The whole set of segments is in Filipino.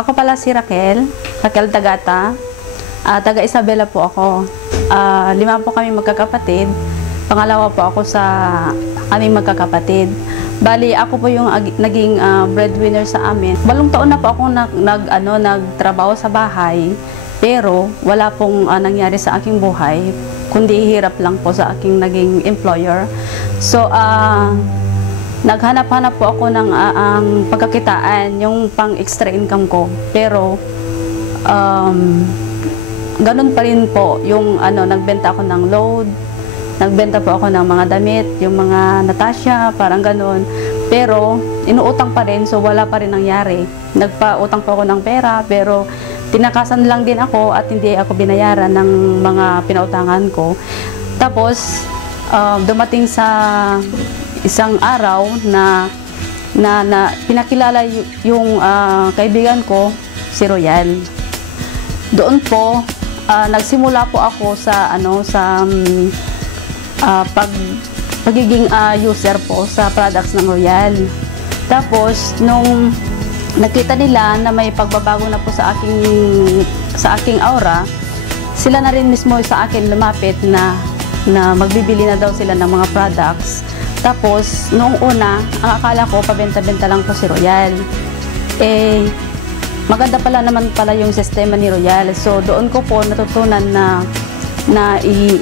Ako pala si Raquel Tagata. Taga Isabela po ako. 5 po kami magkakapatid. Pangalawa po ako sa aming magkakapatid. Bali, ako po yung naging breadwinner sa amin. 8 taon na po ako nagtrabaho sa bahay. Pero wala pong nangyari sa aking buhay, kundi hirap lang po sa aking naging employer. So, naghanap-hanap po ako ng pagkakitaan, yung pang-extra income ko. Pero, ganun pa rin po, yung nagbenta ako ng load, nagbenta po ako ng mga damit, yung mga Natasha, parang ganun. Pero, inuutang pa rin, so wala pa rin nangyari. Nagpautang po ako ng pera, pero tinakasan lang din ako at hindi ako binayaran ng mga pinautangan ko. Tapos, dumating sa isang araw na pinakilala yung kaibigan ko, si Royal. Doon po, nagsimula po ako sa pagiging user po sa products ng Royal. Tapos, nung nakita nila na may pagbabago na po sa aking aura, sila na rin mismo sa akin lumapit na magbibili na daw sila ng mga products. Tapos, noong una, ang akala ko, pabenta-benta lang po si Royal. Maganda pala naman pala yung sistema ni Royal. So, doon ko po natutunan na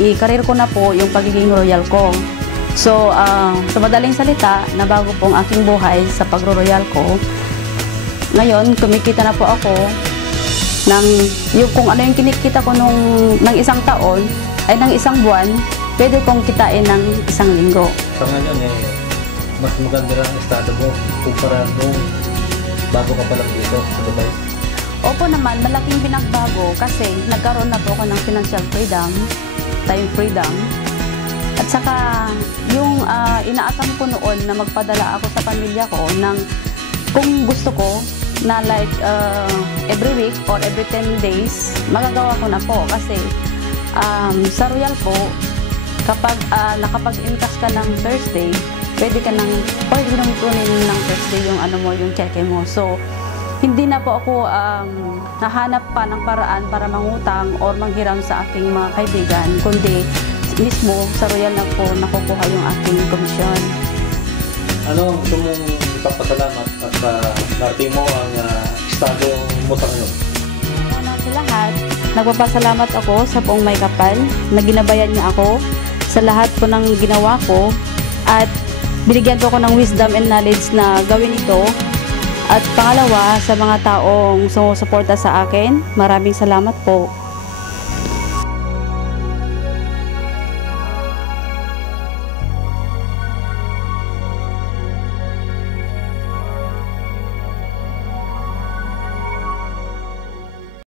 i-career ko na po yung pagiging Royal ko. So, sa madaling salita, nabago po ang aking buhay sa pagro-Royal ko. Ngayon, kumikita na po ako ng kung ano yung kinikita ko ng isang taon, ay ng isang buwan, pwede kong kitain ng isang linggo. Sa ngayon, mas maganda lang ang estado mo kumpara nung bago ka pa lang dito sa Dubai. Opo naman, malaking pinagbago kasi nagkaroon na po ako ng financial freedom, time freedom. At saka, yung inaasam ko noon na magpadala ako sa pamilya ko ng kung gusto ko na like every week or every 10 days, magagawa ko na po kasi sa Royal po, kapag nakapag-encash ka ng Thursday, pwede nang kunin ng Thursday yung cheque mo. So, hindi na po ako nahanap pa ng paraan para mangutang or manghiram sa aking mga kaibigan, kundi mismo sa Royal na po nakukuha yung aking komisyon. Ano gusto mong ipapasalamat at narating mo ang estado mo sa ngayon? Una sa lahat, nagpapasalamat ako sa Poong May Kapal na ginabayan niya ako sa lahat po ng ginawa ko at binigyan ko ng wisdom and knowledge na gawin ito. At pangalawa, sa mga taong sumusuporta sa akin, maraming salamat po.